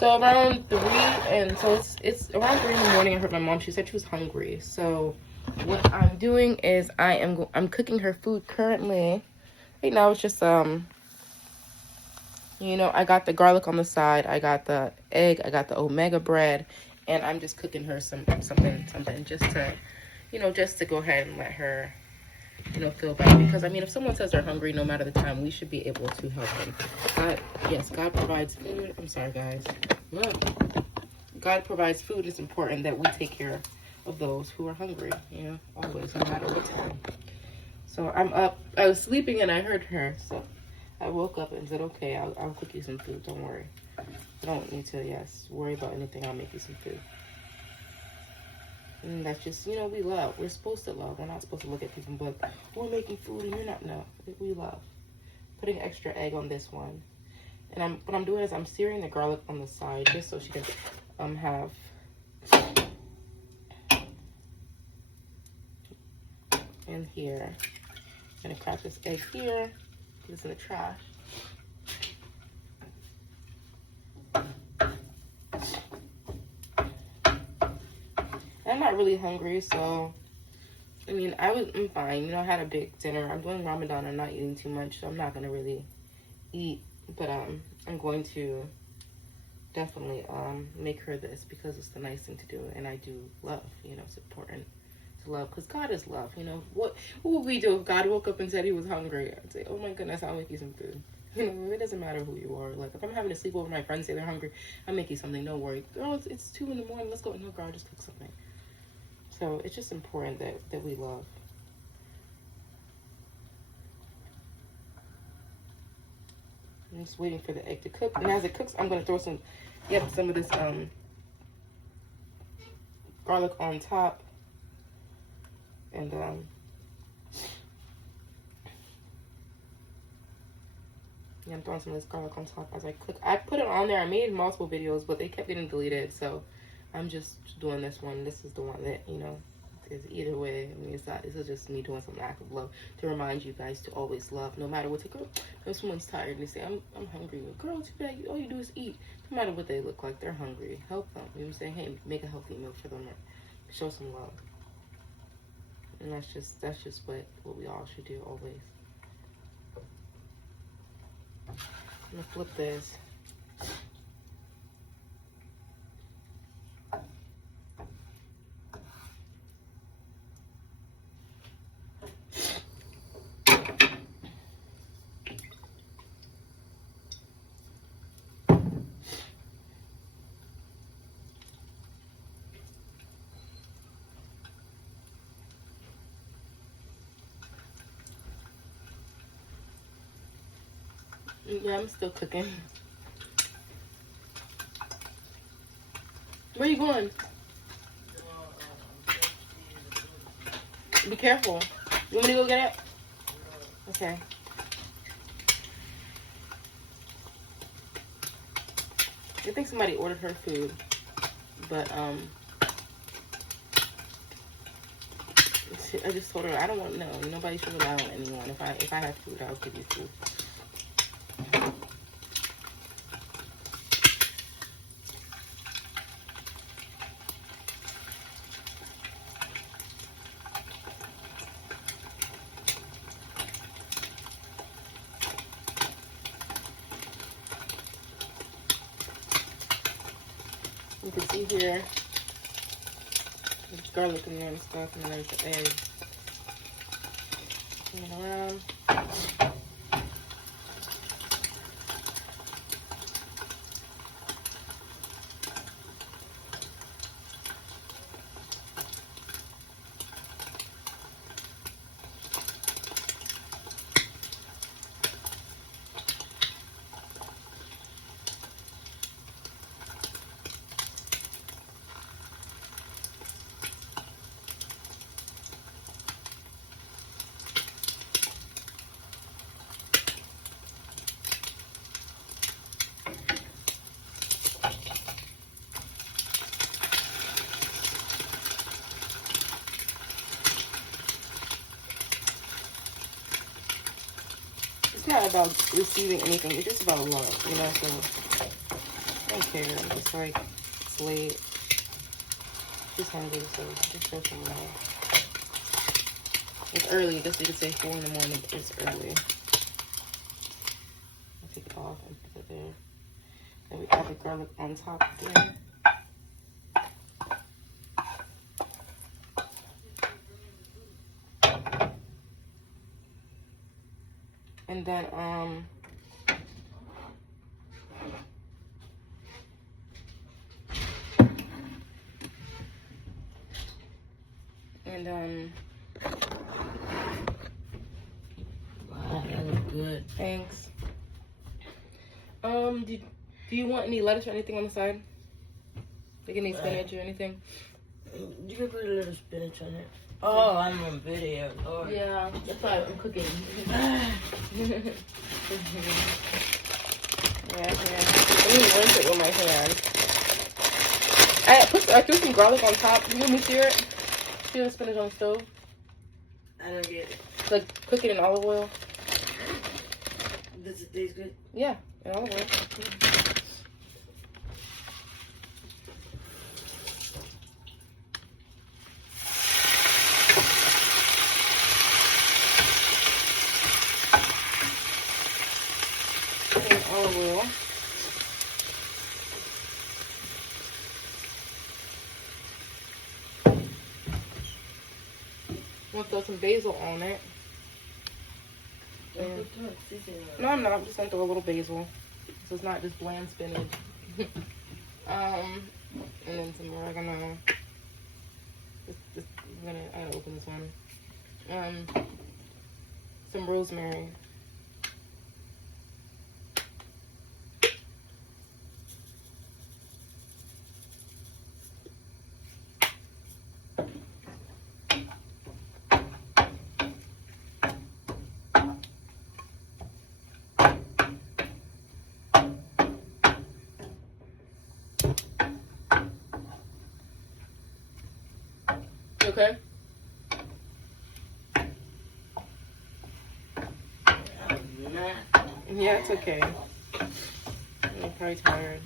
So around 3, and so it's around 3 in the morning. I heard my mom. She said she was hungry. So what I'm doing is I'm cooking her food currently. Right now it's just you know, I got the garlic on the side, I got the egg, I got the omega bread, and I'm just cooking her something just to, you know, just to go ahead and let her, you know, feel better. Because I mean, if someone says they're hungry, no matter the time, we should be able to help them. God, yes, God provides food. I'm sorry, guys. Look, God provides food. It's important that we take care of those who are hungry. You know, always, no matter what time. So I'm up. I was sleeping and I heard her. So I woke up and said, "Okay, I'll cook you some food. Don't worry. I don't need to, yes, worry about anything. I'll make you some food." And that's just, you know, we love. We're supposed to love. We're not supposed to look at people and be like, "We're making food and you're not." No, we love. Putting extra egg on this one. And what I'm doing is I'm searing the garlic on the side just so she can have in here. I'm gonna crack this egg here. Put this in the trash. I'm not really hungry, so I mean, I'm fine. You know, I had a big dinner. I'm doing Ramadan. I'm not eating too much, so I'm not gonna really eat. But I'm going to definitely make her this because it's the nice thing to do, and I do love. You know, it's important to love because God is love. You know, what would we do if God woke up and said he was hungry? I'd say, "Oh my goodness, I'll make you some food." You know, it doesn't matter who you are. Like if I'm having to sleep over, my friends say they're hungry, I'll make you something. Don't worry, girl. It's 2 in the morning. Let's go. No, girl, just cook something. So it's just important that we love. I'm just waiting for the egg to cook. And as it cooks, I'm going to throw some of this garlic on top. And yeah, I'm throwing some of this garlic on top as I cook. I put it on there. I made multiple videos, but they kept getting deleted. So I'm just doing this one. This is the one that, you know, is either way. I mean, this is just me doing some act of love to remind you guys to always love, no matter what. If someone's tired and they say, I'm hungry. Girl, too bad. All you do is eat. No matter what they look like, they're hungry. Help them. You know what I'm saying? Hey, make a healthy meal for them. Or show some love. And that's just what we all should do always. I'm gonna flip this. Yeah, I'm still cooking. Where you going? Be careful. You want me to go get it? Okay. I think somebody ordered her food, but I just told her I don't want nobody should rely on anyone. If I have food, I'll give you food. You can see here, there's garlic in there and stuff, and then there's the egg. Turn it around. It's not about receiving anything. It's just about love, you know. So don't care. It's like, it's late. She's hungry, so just show some love. It's early. I guess you could say 4 in the morning. It's early. I'll take it off and put it there. Then we add the garlic on top again. And then, wow, that looks good. Thanks. Do you want any lettuce or anything on the side? Like any spinach or anything? You can put a little spinach on it. Oh, I'm on video. Lord. Yeah, that's why I'm cooking. Yeah. Let me rinse it with my hand. I threw some garlic on top. You want me to sear it? Sear the spinach on the stove. I don't get it. Like cook it in olive oil. Does it taste good? Yeah, in olive oil. Olive oil. I'm gonna throw some basil on it. No, I'm not. I'm just gonna throw a little basil, so it's not just bland spinach. And then some oregano. I gotta open this one. Some rosemary. Okay. Yeah, it's okay. I'm probably tired.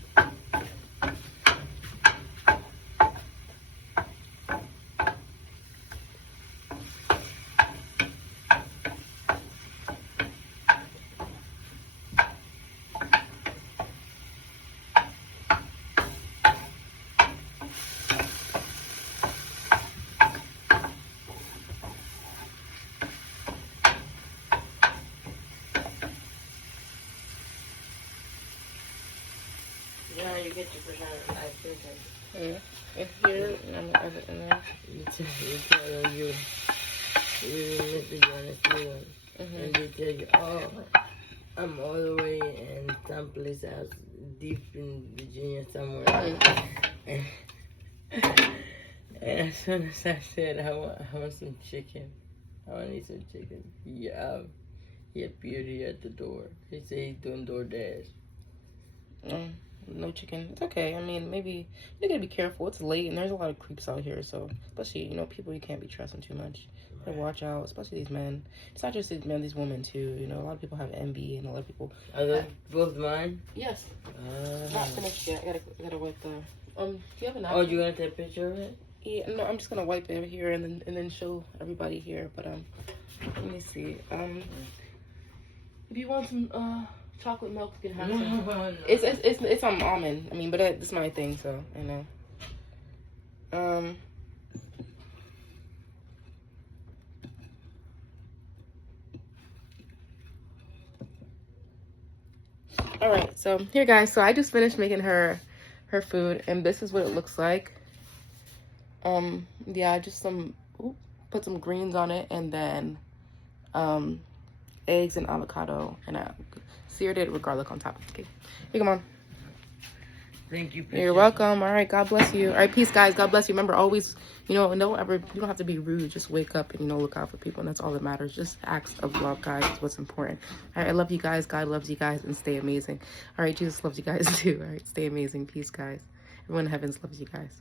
Yeah, you get your percent. I think If here, I'm gonna add it in there. you tell you make the honest one. And they tell you, oh, I'm all the way in some place else, deep in Virginia somewhere. And as soon as I said I want some chicken, I want to eat some chicken. Yeah, he had Beauty at the door. He said he's doing DoorDash. No chicken. It's okay. I mean, maybe you gotta be careful. It's late and there's a lot of creeps out here. So, especially, you know, people you can't be trusting too much. You gotta watch out, especially these men. It's not just these men, these women too. You know, a lot of people have envy and a lot of people. Are those both mine? Yes. Not finished yet. I gotta wipe the. Do you have a napkin? Oh, you gonna take a picture of it? Yeah. No, I'm just gonna wipe it here and then show everybody here. But let me see. If you want some chocolate milk, you can have some. No. It's almond. I mean, but it's my thing, so I know. All right, so here, guys. So I just finished making her food, and this is what it looks like. Yeah, just put some greens on it, and then eggs and avocado, and I seared it with garlic on top. Okay, here, come on. Thank you. You're welcome. All right, God bless you. All right, peace, guys. God bless you. Remember, always, you know, you don't have to be rude. Just wake up and, you know, look out for people, and that's all that matters. Just acts of love, guys, is what's important. All right, I love you guys. God loves you guys, and stay amazing. All right, Jesus loves you guys too. All right, stay amazing. Peace, guys. Everyone in heavens loves you guys.